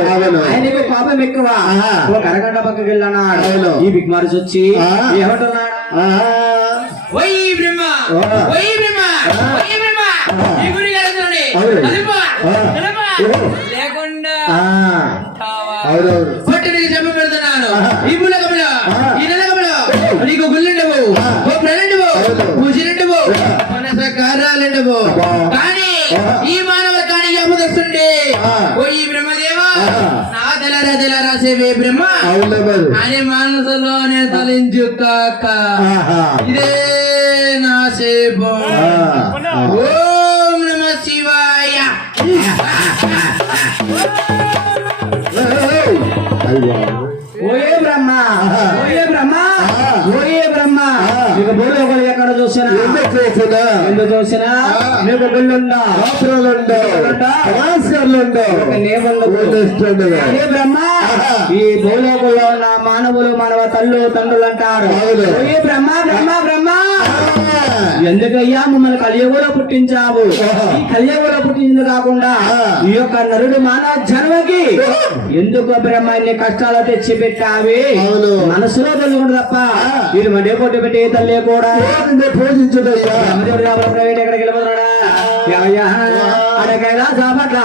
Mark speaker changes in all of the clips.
Speaker 1: ఆయనకి కోపం ఎక్కువ.
Speaker 2: ఆహా.
Speaker 1: ఒక అరగంట పక్కకి వెళ్ళన్నాడు. ఈ బిగ్మారు వచ్చి. ఏమంటున్నాడు
Speaker 3: ఓయ్ బ్రహ్మ. ఓయ్ బ్రహ్మ. బ్రహ్మ. ఈ గురి. లేకుండా చెప్ప పెడుతున్నాను. ఈ. నీకు గుళ్ళుండవు. ఓ. పూజలుండవు. కానీ. ఈ మానవ కానీ అమ్మదొస్తుండే తెలరా తెలరా సేవే బ్రహ్మ
Speaker 2: అవును మరి
Speaker 3: అని మనసులోనే తలించు కాక
Speaker 2: ఆహా.
Speaker 3: ఇదే నా సేపు
Speaker 2: ఆ, ఆ.
Speaker 3: ఓం నమ శివాయ
Speaker 2: ఏయ్! అయ్యో.
Speaker 1: ఓయే బ్రహ్మ. ఓయే బ్రహ్మ. ఓయే బ్రహ్మ. నీకు ఎక్కడ చూసినా
Speaker 2: ఎందుకు చేసినా?
Speaker 1: ఎందుకు చూసినా. నీకు గుళ్ళుందా
Speaker 2: పాత్రలుండు,
Speaker 1: బ్రహ్మ. ఈ భూలోకంలో ఉన్న మానవులు మానవ తల్లు తండ్రులు అంటారు. ఓయే బ్రహ్మ బ్రహ్మ. ఎందుకయ్యా మమ్మల్ని కలియుగంలో పుట్టించావు. ఈ కలియుగంలో పుట్టించింది కాకుండా. ఈ యొక్క నరుడు మానవ జన్మకి ఎందుకు బ్రహ్మ ఇన్ని కష్టాలు తెచ్చి పెట్టావి. మనసులో తెలుగుండు తప్ప. వీరు మధ్య కొట్టి పెట్టి తల్లి కూడా
Speaker 2: పూజించుడయ్యా
Speaker 1: ఎక్కడికి వెళ్ళిపోతున్నాడా? అడగైనా కలిసి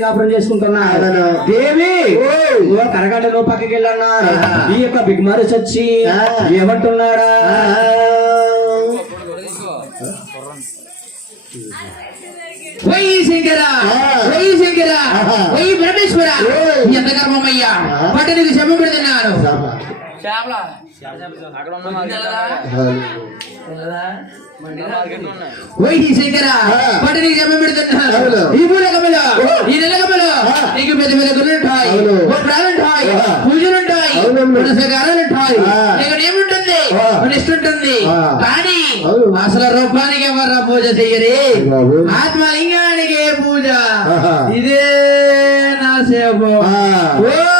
Speaker 1: కాపురం చేసుకుంటున్నారు
Speaker 2: అవును.
Speaker 1: దేవి
Speaker 2: ఆహా.
Speaker 1: ఈ యొక్క బిగ్మారిస్ వచ్చి
Speaker 2: ఆ.
Speaker 1: ఏమంటున్నాడా
Speaker 3: వై శంకర
Speaker 2: ఆ.
Speaker 3: వై శంకర
Speaker 2: ఆహా.
Speaker 3: వై పరమేశ్వర
Speaker 2: ఓయ్.
Speaker 3: ఎంత గర్భమయ్యా
Speaker 2: ఆ.
Speaker 3: పట్ట నీకు శమ పెడుతున్నాను
Speaker 2: శాప.
Speaker 3: వై శంకర. పట్ట నీకు పెడుతున్నాను
Speaker 2: అవును.
Speaker 3: ఈ పూలకమలో
Speaker 2: ఓ.
Speaker 3: ఈ నెలకమలో
Speaker 2: ఆ.
Speaker 3: నీకు పెద్ద పెద్ద గురులుంటాయి
Speaker 2: ఆ.
Speaker 3: పూజలుంటాయి. పునస్కారాలుంటాయి. నీకు ఏముంటుంది
Speaker 2: ఆ.
Speaker 3: కానీ. అసలు రూపానికి ఎవరు పూజ చెయ్యరి. ఆత్మలింగానికి పూజ. ఇదే నా సేవ. ఓం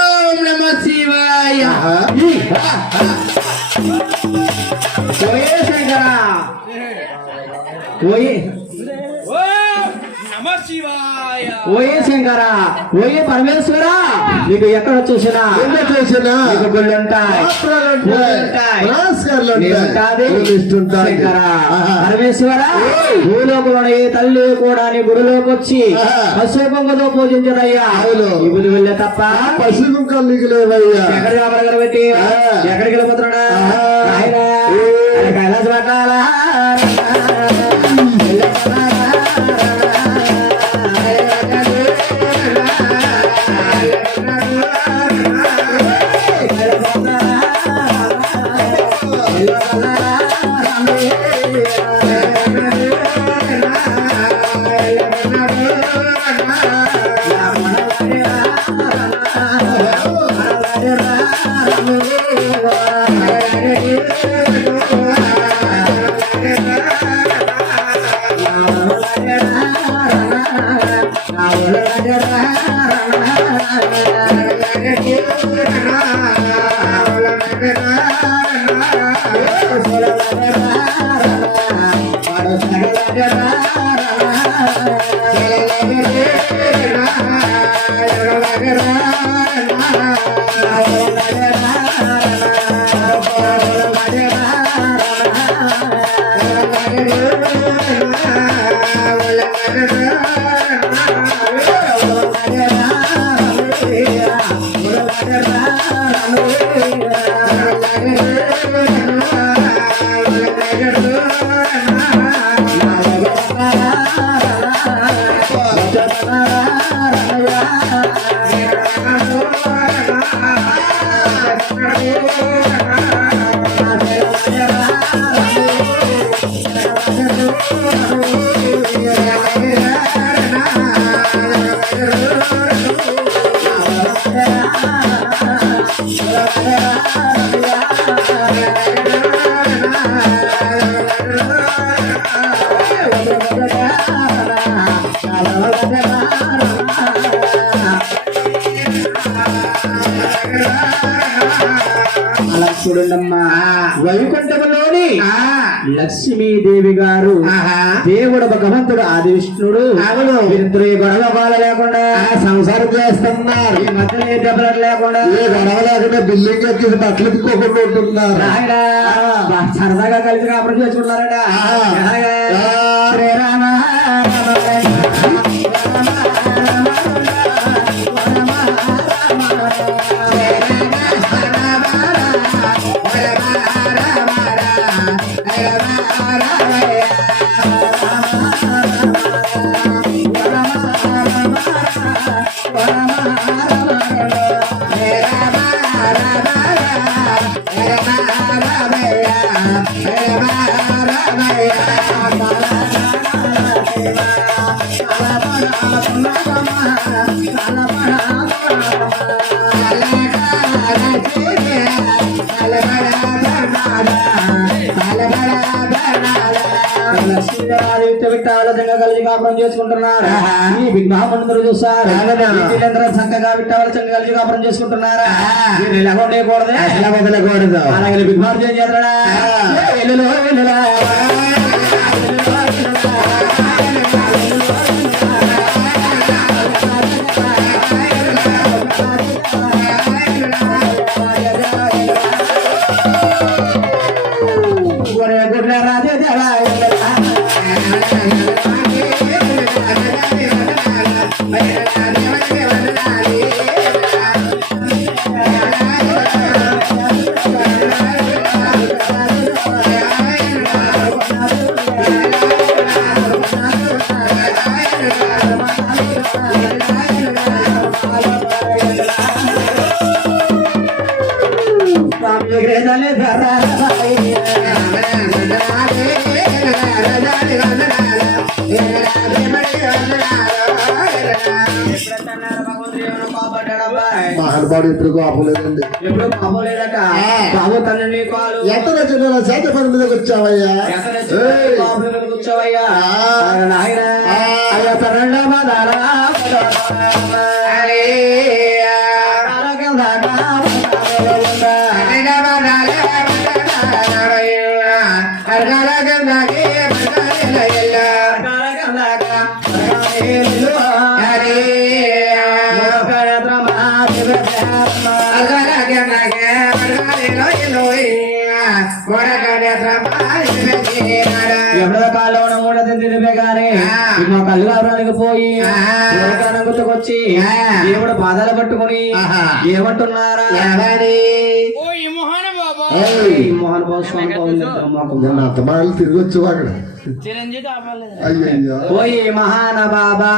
Speaker 1: ఓయే. ఓయే శంకర. ఓయే పరమేశ్వర. నీకు ఎక్కడ చూసినా
Speaker 2: ఎందుకు చేసినా?
Speaker 1: నీకు
Speaker 2: పాత్రలుంటాయి,
Speaker 1: ఉంటాయి. పరమేశ్వర. భూలోకంలో ఏ తల్లి కూడా నీ గుడిలోకి వచ్చి
Speaker 2: ఆహా.
Speaker 1: పశుపంగతో పూజించడయ్యా
Speaker 2: అవును.
Speaker 1: ఇబులు వెళ్ళే తప్ప
Speaker 2: పసి కుక్కలు మిగిలేవయ్యా.
Speaker 1: ఎక్కడికి
Speaker 2: ఆ.
Speaker 1: ఎక్కడికి వెళ్ళిపోతున్నాడా. ఆయన కైలాస పట్టాలా?
Speaker 2: de
Speaker 1: వైకుంఠములోని
Speaker 3: ఆ,
Speaker 1: లక్ష్మీదేవి గారు. దేవుడు భగవంతుడు ఆది విష్ణుడు
Speaker 3: అవును.
Speaker 1: వీరిద్దరు ఏ గొడవ బాధ లేకుండా
Speaker 2: సంసారం చేస్తున్నారు.
Speaker 1: ఈ మధ్యలో ఏ దెబ్బలు లేకుండా
Speaker 2: ఏ గొడవ లేకుండా బిల్డింగ్ ఎక్కి బట్టలు ఎత్తుకోకుండా ఉంటున్నారు.
Speaker 1: సరదాగా కలిసి కాపురం?
Speaker 2: ఆ.
Speaker 1: శ్రీరామ కలిసి కాపురం చేసుకుంటున్నారు. ఈ విఘ్నామందరూ చూస్తారు. చక్కగా విట్టాలతంగా కలిసి కాపురం చేసుకుంటున్నారా. ఇలా ఉండకూడదు
Speaker 2: వదలకూడదు.
Speaker 1: అలాగే విఘ్నాలు ఏం
Speaker 2: మహానుభావుడు ఇప్పుడు కోపలేదండి
Speaker 1: ఎప్పుడు బాబు లేదట
Speaker 2: ఆ.
Speaker 1: బాబు కాలు
Speaker 2: ఎంత నచ్చిన చేత పని మీదకి వచ్చావయ్యా
Speaker 1: నాయన. అయ్యా తరండ ఎవడో కాలంలో తిరిపే గానీ. మా కళ్ళు కావడానికి పోయి గుర్తుకొచ్చి. దేవుడు పాదాలు పట్టుకుని. ఏమంటున్నారా?
Speaker 3: ఓ ఈ మొహన బాబా.
Speaker 2: ఏయ్.
Speaker 1: ఈ మోహన్ బాబు స్వామి పౌర్ణమి మొఖం.
Speaker 2: మొన్న అత్త మాటలు తిరిగి వచ్చావు అక్కడ
Speaker 1: పోయి మహాన బాబా.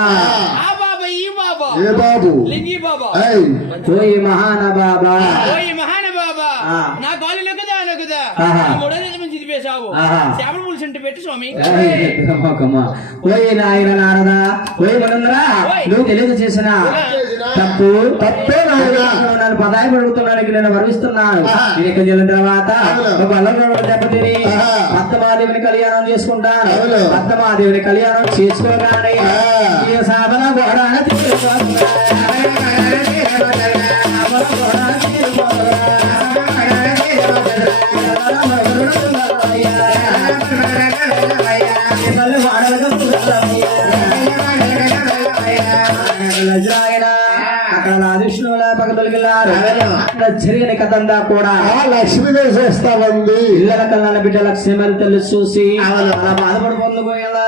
Speaker 3: ఆ బాబా ఈ బాబా.
Speaker 2: ఏ బాబు?
Speaker 3: లింగి బాబా.
Speaker 2: ఏయ్.
Speaker 1: పోయి మహాన బాబా.
Speaker 3: ఓ ఈ మహాన బాబా.
Speaker 1: ఆ.
Speaker 3: నా కాలు నొక్కదా నొక్కదా మూడో చేపల పులుసు పెట్టు స్వామి.
Speaker 1: నాయన నారదా. మనందరా. నువ్వు తెలియదు చేసిన. తప్పు
Speaker 2: తప్పే నాయనా.
Speaker 1: నన్ను పదాయి పడుగుతున్నానికి నేను వెళ్ళిన తర్వాత. ఒక అల్లరి దెబ్బతిని కళ్యాణం చేసుకుంటాను. కళ్యాణం చేసుకోగానే అక్కడ విష్ణువుల పక్కదొలికెళ్ళారు అక్కడ జరిగిన కథ అంతా కూడా
Speaker 2: ఆ లక్ష్మీదేవి చేస్తామంది
Speaker 1: పిల్లల కళ్ళ బిడ్డల క్షేమాలు తల్లి చూసి. అలా బాధపడి పొందుకోయాలా